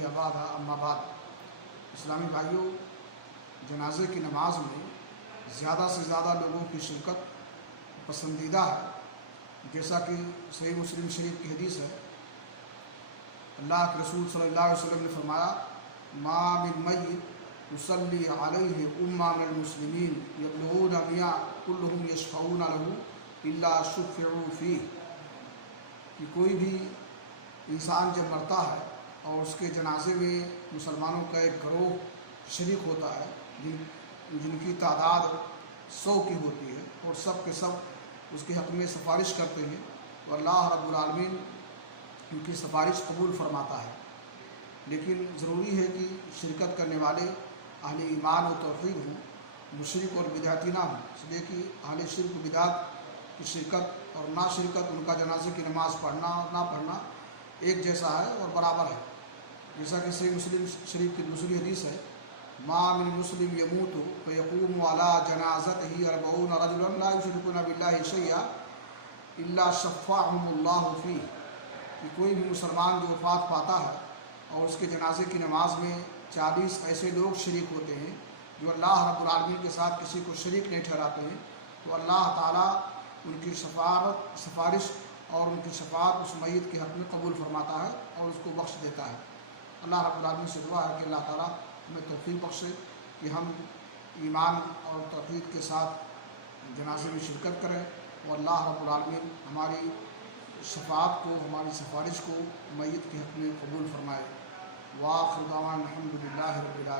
شيء بعدها أما بعد. اسلامی بھائیوں، جنازے کی نماز میں زیادہ سے زیادہ لوگوں کی شرکت پسندیدہ ہے، جیسا کہ صحیح مسلم شریف کی حدیث ہے. اللہ کے رسول صلی اللہ علیہ وسلم نے فرمایا: ما من میت یصلی علیہ امہ من المسلمین یبلغون 100 کلہم یشفعون لہ الا شفعوا فیہ. کہ کوئی بھی انسان جب مرتا ہے اور اس کے جنازے میں مسلمانوں کا ایک گروہ شریک ہوتا ہے، جن کی تعداد 100 کی ہوتی ہے، اور سب کے سب اس کے حق میں سفارش کرتے ہیں، تو اللہ رب العالمین ان کی سفارش قبول فرماتا ہے. لیکن ضروری ہے کہ شرکت کرنے والے اہل ایمان و توحید ہوں، مشرک اور بدعتی نہ ہوں. اس لیے کہ اہل شرک و بدعت کی شرکت اور نہ شرکت، ان کا جنازے کی نماز پڑھنا اور نہ پڑھنا ایک جیسا ہے اور برابر ہے. جیسا کہ صحیح مسلم شریف کی دوسری حدیث ہے: ما من مسلم یموت فیقوم علی جنازتہ 40 رجلا لا یشرکون باللہ شیئا الا شفعهم اللہ فیہ. کہ کوئی بھی مسلمان جو وفات پاتا ہے اور اس کے جنازے کی نماز میں 40 ایسے لوگ شریک ہوتے ہیں جو اللہ رب العالمین کے ساتھ کسی کو شریک نہیں ٹھہراتے ہیں، تو اللہ تعالیٰ ان کی سفارش اور ان کی شفاعت اس میت کے حق میں قبول فرماتا ہے اور اس کو بخش دیتا ہے. اللہ رب العالمین سے دعا ہے کہ اللہ تعالیٰ ہمیں توفیق بخشے کہ ہم ایمان اور توحید کے ساتھ جنازے میں شرکت کریں، اور اللہ رب العالمین ہماری شفاعت کو، ہماری سفارش کو میت کے حق میں قبول فرمائے. وآخر دعوانا الحمد للہ رب العالمین.